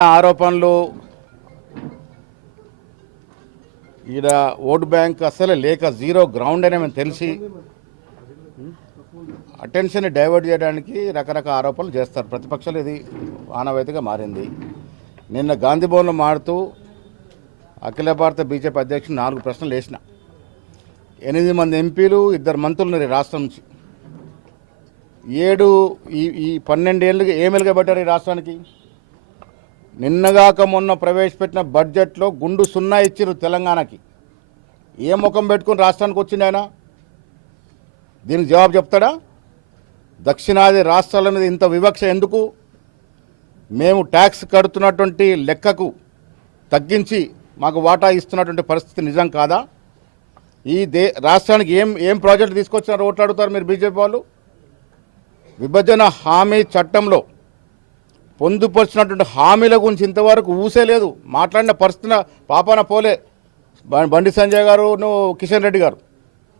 ఆరోపణలు ఈడ vote bank అసలు లేక జీరో గ్రౌండ్ అని మేము తెలిసి అటెన్షన్ డైవర్ట్ చేయడానికి రకరకాల ఆరోపణలు చేస్తారు ప్రతిపక్షాలు. ఇది ఆనవాయితీగా మారింది. నిన్న గాంధీ భవన్లో మారుతూ అఖిల భారత బీజేపీ అధ్యక్షుడు 4 ప్రశ్నలు వేసిన. 8 మంది ఎంపీలు 2 మంత్రులు రాష్ట్రం నుంచి 7 ఈ 12 ఏళ్ళుగా ఏమేలుగా పెట్టారు ఈ రాష్ట్రానికి. నిన్నగాక మొన్న ప్రవేశపెట్టిన బడ్జెట్లో గుండు 0 ఇచ్చిరు తెలంగాణకి. ఏ ముఖం పెట్టుకుని రాష్ట్రానికి వచ్చింది ఆయన? దీనికి జవాబు చెప్తాడా? దక్షిణాది రాష్ట్రాల మీద ఇంత వివక్ష ఎందుకు? మేము ట్యాక్స్ కడుతున్నటువంటి లెక్కకు తగ్గించి మాకు వాటా ఇస్తున్నటువంటి పరిస్థితి నిజం కాదా? ఈ రాష్ట్రానికి ఏం ప్రాజెక్టు తీసుకొచ్చినారో ఓట్లాడుతారు మీరు బీజేపీ వాళ్ళు. విభజన హామీ చట్టంలో పొందుపరిచినటువంటి హామీల గురించి ఇంతవరకు ఊసే లేదు. మాట్లాడిన పరిస్థితి పాపాన పోలే బండి సంజయ్ గారు, కిషన్ రెడ్డి గారు.